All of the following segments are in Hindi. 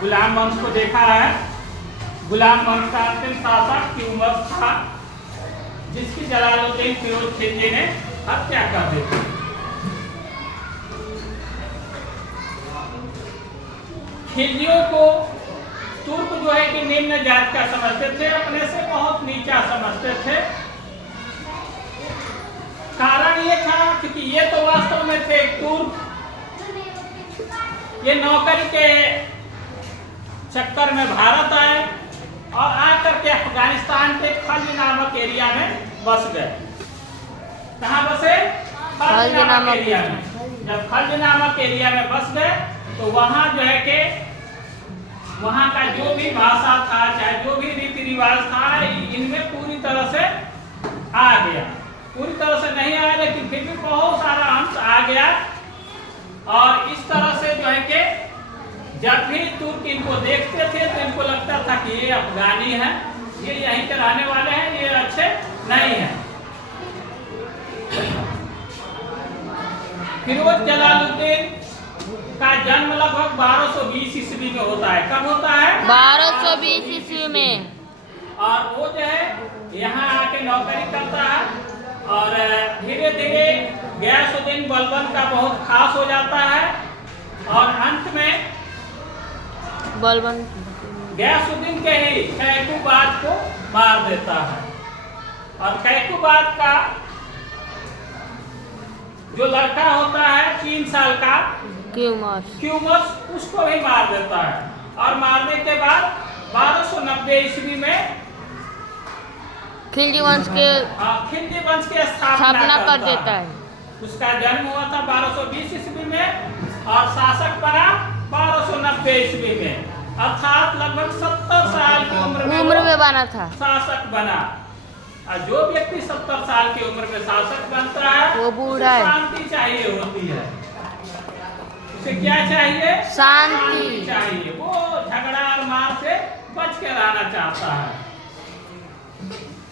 गुलाम वंश को देखा है। गुलाम वंश का अंतिम शासक क्यूमर्स था, जिसकी जलालुद्दीन फिरोज खिलजी ने हत्या कर दी थी। खिलजियों को तुर्क जो है कि निम्न जात का समझते थे, अपने से बहुत नीचा समझते थे। कारण ये था क्योंकि ये तो वास्तव में थे तुर्क, ये नौकरी के चक्कर में भारत आए और आकर के अफगानिस्तान के खल्ज नामक एरिया में बस गए। कहाँ बसे? खल्ज नामक एरिया में। जब खल्ज नामक एरिया में बस गए तो वहां जो है कि वहां का जो भी भाषा था, चाहे जो भी रीति रिवाज था, इनमें पूरी तरह से आ गया। पूरी तरह से नहीं आया, लेकिन फिर भी बहुत सारा अंश आ गया। और इस तरह से जो है कि जब भी तुर्क इनको देखते थे तो इनको लगता था कि ये अफगानी है, ये यहीं के रहने वाले हैं, ये अच्छे नहीं है। फिरोज जलालुद्दीन का जन्म लगभग 1220 ईस्वी में होता है। कब होता है? 1220 ईस्वी में। और वो जो है यहाँ आके नौकरी करता है और धीरे धीरे गयासुद्दीन बलबन का बहुत खास हो जाता है और अंत में बलबन गयासुद्दीन के ही कैकुबाद को मार देता है। और कैकुबाद का जो लड़का होता है 3 साल का क्यूमर्स, उसको भी मार देता है। और मारने के बाद 1290 ईस्वी में खिलजी वंश के खिलजी वंश की स्थापना कर देता है। उसका जन्म हुआ था 1220 ईस्वी में और शासक बना 1290 ईस्वी में, अर्थात लगभग 70 साल की उम्र में बना था, शासक बना। और जो व्यक्ति 70 साल की उम्र में शासक बनता है वो बूढ़ा है, शांति चाहिए होती है। उसे क्या चाहिए? शांति चाहिए। वो झगड़ा और मार से बच के रहना चाहता है।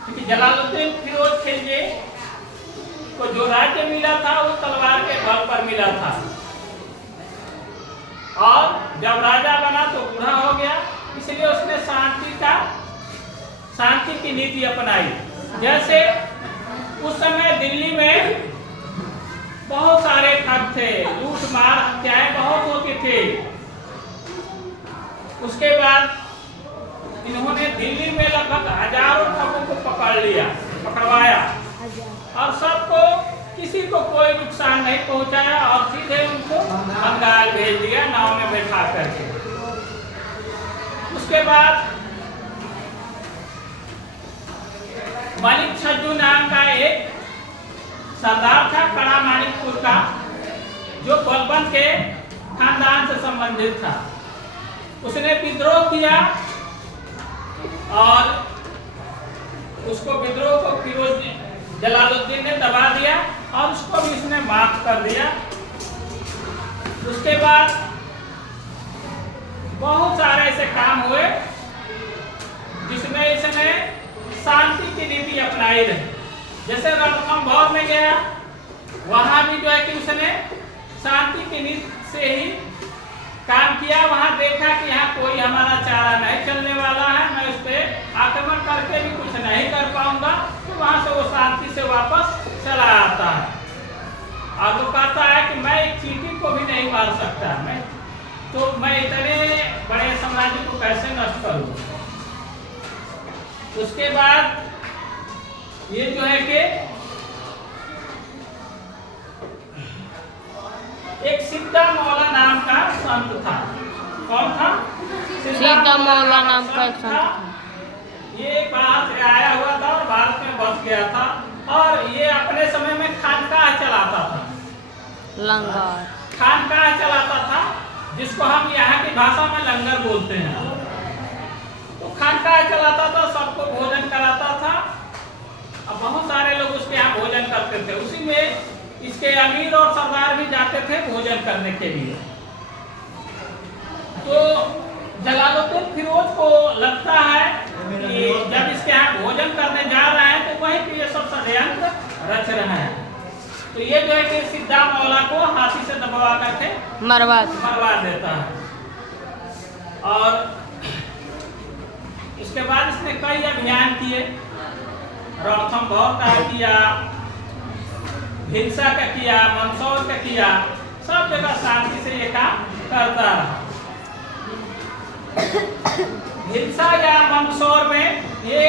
क्योंकि जलालुद्दीन फिरोज खिलजी को जो राज्य मिला था वो तलवार के बल पर मिला था। और जब राजा बना तो बूढ़ा हो गया, इसलिए उसने शांति की नीति अपनाई। जैसे उस समय दिल्ली में बहुत सारे ठग थे, लूट मार हत्याएं बहुत होती थी। उसके बाद इन्होंने दिल्ली में लगभग हजारों ठगों को पकड़वाया और सबको, किसी को कोई नुकसान नहीं पहुंचाया और सीधे उनको बंगाल भेज दिया नाव में बैठा करके। उसके बाद मलिक छज्जू नाम का एक सरदार था कड़ा मानिकपुर का, जो बलबन के खानदान से संबंधित था। उसने विद्रोह किया और उसको विद्रोह को फिरोज जलालुद्दीन ने दबा दिया और उसको भी इसने माफ कर दिया। उसके बाद बहुत सारे ऐसे काम हुए जिसमें इसने शांति की नीति अपनाई रही। जैसे रणथंभौर में गया, वहां भी जो है कि उसने शांति की नीति से ही काम किया। वहां देखा कि यहाँ कोई हमारा चारा नहीं चलने वाला है, मैं उस पर आक्रमण करके भी कुछ नहीं कर पाऊंगा, तो वहां से वो शांति से वापस चला आता है। और वो कहता है कि मैं एक चींटी को भी नहीं मार सकता, मैं इतने बड़े साम्राज्य को कैसे नष्ट करूं। उसके बाद ये जो है कि एक सिद्धा मौला नाम का संत था। कौन था? सिद्धा मौला नाम का एक संत था। ये बाहर से आया हुआ था और भारत में बस गया था और ये अपने समय में खानकाह चलाता था। लंगर खानकाह चलाता था, जिसको हम यहाँ की भाषा में लंगर बोलते हैं। तो खानकाह चलाता था, सबको भोजन कराता था। अब बहुत सारे लोग उसके यहाँ भोजन करते थे। उसी में इसके अमीर और सरदार भी जाते थे भोजन करने के लिए। तो जलालुद्दीन फिरोज को लगता है कि जब इसके यहाँ भोजन करने जा रहे हैं तो वहीं पे ये सब षड्यंत्र रच रहे हैं। तो ये जो है कि सिद्धा मौला को हाथी से दबवा करके मरवा देता है। और इसके बाद इसने कई अभियान किए, रणथंभौर का किया, भिलसा का किया, मंदसौर का किया, सब जगह शांति से ये काम करता रहा। भिलसा या मंदसौर में ये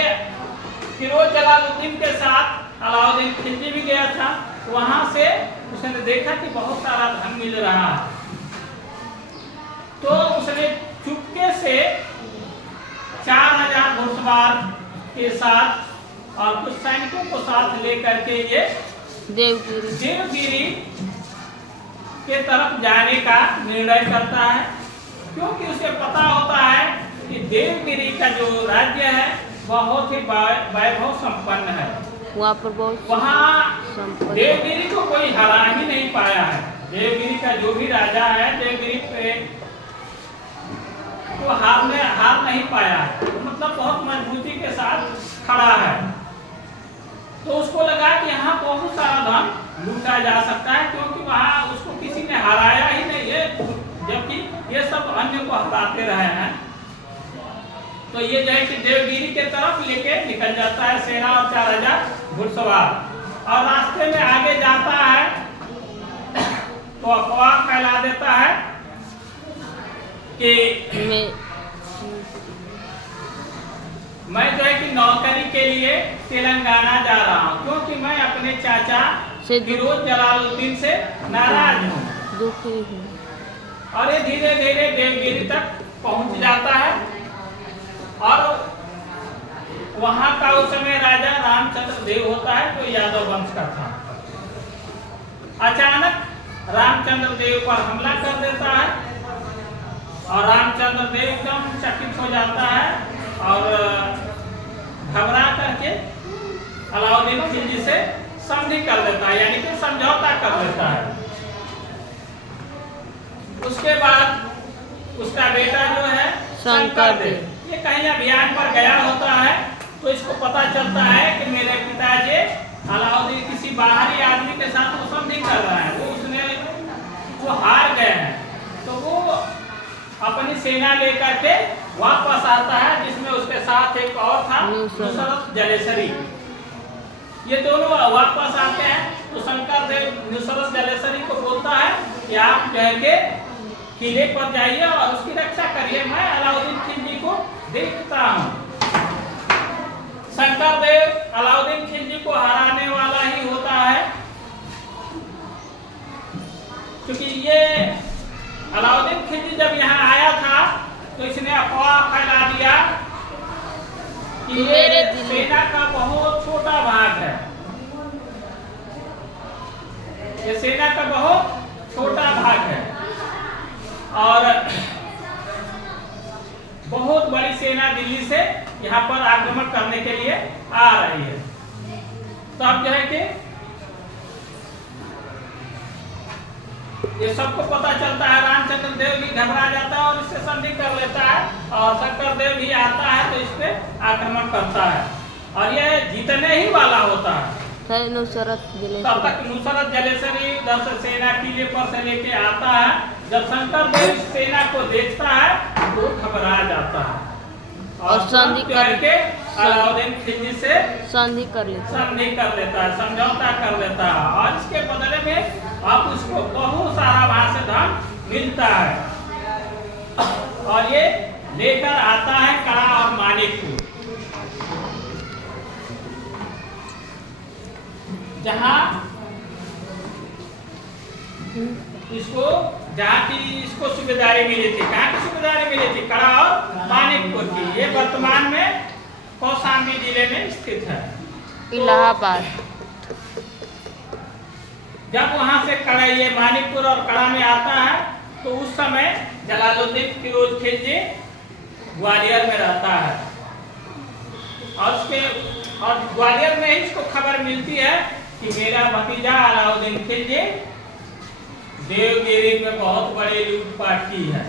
फिरोज जलालुद्दीन के साथ अलाउद्दीन खिलजी भी गया था। वहां से उसने देखा कि बहुत सारा धन मिल रहा है, तो उसने चुपके से 4000 घुड़सवार के साथ और कुछ सैनिकों को साथ लेकर के ये देवगिरी के तरफ जाने का निर्णय करता है, क्योंकि उसे पता होता है कि देवगिरी का जो राज्य है बहुत ही वैभव संपन्न है। वहाँ पर बहुत वहाँ देवगिरी को कोई हरा ही नहीं पाया है। देवगिरी का जो भी राजा है देवगिरी पे वो हार नहीं पाया है, मतलब बहुत मजबूती के साथ खड़ा है। तो उसको लगा कि यहाँ बहुत सारा धन लूटा जा सकता है, क्योंकि वहाँ उसको किसी ने हराया ही नहीं है, जबकि ये सब अन्य को हराते रहे हैं। तो ये जो है कि देवगिरी के तरफ लेके निकल जाता है सेना और 4000 घुड़सवार, और रास्ते में आगे जाता है तो अफवाह फैला देता है कि मैं जो है कि नौकरी के लिए तेलंगाना जा रहा हूँ, क्योंकि मैं अपने चाचा फिरोज जलालुद्दीन से नाराज हूँ, दुखी हूँ। और ये धीरे धीरे देवगिरी तक पहुंच जाता है। और वहां का उस समय राजा रामचंद्र देव होता है, जो यादव वंश का था। अचानक रामचंद्र देव पर हमला कर देता है और रामचंद्र देव एकदम चकित हो जाता है और घबरा करके अलाउद्दीन खिलजी से संधि कर देता है, यानी कि समझौता कर लेता है। उसके बाद उसका बेटा जो है शंकर देव, ये कहीं अभियान पर गया होता है, तो इसको पता चलता है कि मेरे पिताजी अलाउद्दीन किसी बाहरी आदमी के साथ वो संधि कर रहा है, वो हार गए हैं। तो वो अपनी सेना लेकर के वापस आता है, जिसमें उसके साथ एक और था नुसरत जलेसरी। ये दोनों वापस आते हैं, तो शंकर देव नुसरत जलेसरी को बोलता है कि आप जो है के किले पर जाइए और उसकी रक्षा करिए, मैं अलाउद्दीन खिलजी को देखता हूँ। शंकर देव अलाउद्दीन खिलजी को हराने वाला ही होता है, क्योंकि ये अलाउद्दीन खिलजी जब यहाँ आया था तो इसने अफवाह फैला दिया कि ये सेना का बहुत छोटा भाग है, ये सेना का बहुत छोटा भाग है और बहुत बड़ी सेना दिल्ली से यहाँ पर आक्रमण करने के लिए आ रही है। तो अब जो है कि ये सबको पता चलता है, रामचंद्र देव भी घबरा जाता है और इससे संधि कर लेता है, और शंकर देव भी आता है तो इस पे आक्रमण करता है, और ये जीतने ही वाला होता है। तब तक नुसरत जलेसरी उधर से सेना किले पर से लेके आता है। जब शंकर देव इस सेना को देखता है तो घबरा जाता है और संधि करके अलाउद्दीन खिलजी से संधि कर लेता है, समझौता कर लेता है, और इसके बदले में अब उसको बहुत सारा वहां से धन मिलता है, और ये लेकर आता है कड़ा और मानिकपुर, जहाँ इसको सूबेदारी मिली थी। कहाँ की सूबेदारी मिली थी? कड़ा और मानिकपुर की। ये वर्तमान में कौशाम्बी जिले में स्थित है, इलाहाबाद। जब वहां से कड़ा ये मानिकपुर और कड़ा में आता है तो उस समय जलालुद्दीन फिरोज खिलजी ग्वालियर में रहता है, और ग्वालियर में ही इसको खबर मिलती है कि मेरा भतीजा अलाउद्दीन खिलजी देवगिरी में बहुत बड़ी लूटपाट की है,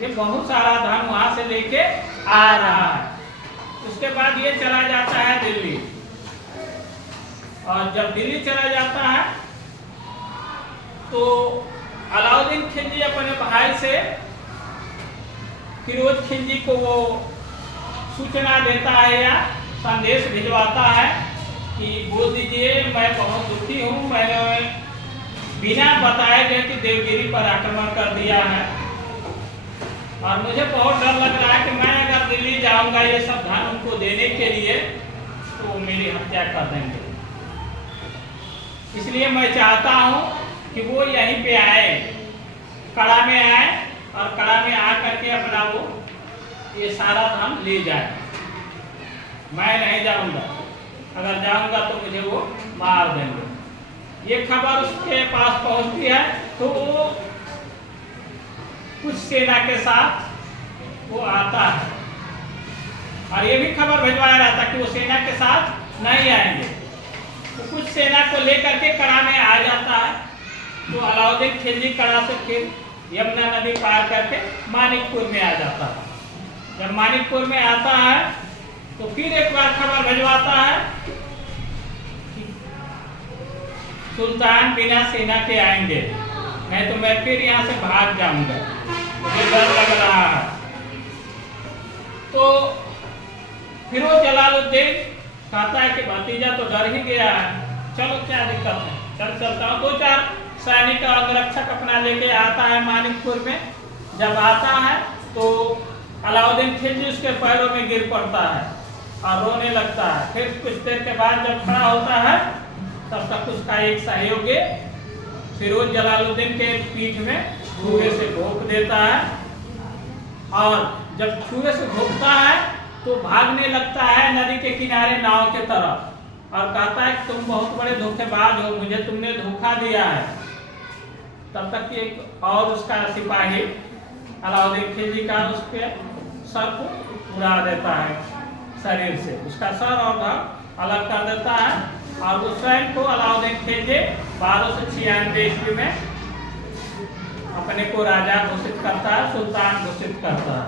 ये बहुत सारा धन वहां से लेके आ रहा है। उसके बाद ये चला जाता है दिल्ली, और जब दिल्ली चला जाता है तो अलाउद्दीन खिलजी अपने भाई से फिरोज खिलजी को वो सूचना देता है या संदेश भिजवाता है कि बोल दीजिए मैं बहुत दुखी हूँ, मैंने बिना बताए गए कि देवगिरी पर आक्रमण कर दिया है और मुझे बहुत डर लग रहा है कि मैं अगर दिल्ली जाऊंगा ये सब धन उनको देने के लिए तो मेरी हत्या कर देंगे। इसलिए मैं चाहता हूँ कि वो यहीं पे आए, कड़ा में आए और कड़ा में आ करके अपना वो ये सारा धन ले जाए। मैं नहीं जाऊंगा, अगर जाऊंगा तो मुझे वो मार देंगे। ये खबर उसके पास पहुंचती है तो वो कुछ सेना के साथ वो आता है और ये भी खबर भिजवाया रहता कि वो सेना के साथ नहीं आएंगे। तो कुछ सेना को लेकर के कड़ा में आ जाता है। तो अलाउद्दीन खिलजी कड़ा से फिर यमुना नदी पार करके मानिकपुर में आ जाता है। जब मानिकपुर में आता है तो फिर एक बार खबर भिजवाता है कि सुल्तान बिना सेना के आएंगे, नहीं तो मैं फिर यहाँ से भाग जाऊंगा, मुझे डर लग रहा है। तो फिर वो जलालुद्दीन कहता है कि भतीजा तो डर ही गया है, चलो क्या दिक्कत है, चल चलता हूँ। 2-4 सैनिक और अंगरक्षक अपना लेके आता है मानिकपुर में। जब आता है तो अलाउद्दीन खिलजी उसके पैरों में गिर पड़ता है और रोने लगता है। फिर कुछ देर के बाद जब खड़ा होता है तब तक उसका एक सहयोगी फिरोज जलालुद्दीन के पीठ में छुरे से घोंप देता है और जब छुरे से घोंपता है तो भागने लगता है नदी के किनारे नाव के तरफ और कहता है कि तुम बहुत बड़े धोखेबाज हो, मुझे तुमने धोखा दिया है। तब तक एक और उसका सिपाही अलाउद्दीन खिलजी का उसके सर को उड़ा देता है शरीर से, उसका सर और धड़ अलग कर देता है और उस स्वयं को अलाउद्दीन खिलजी 1296 ईस्वी में अपने को राजा घोषित करता है, सुल्तान घोषित करता है।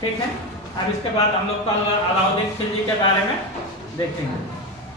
ठीक है, अब इसके बाद हम लोग कल अलाउद्दीन खिलजी के बारे में देखेंगे।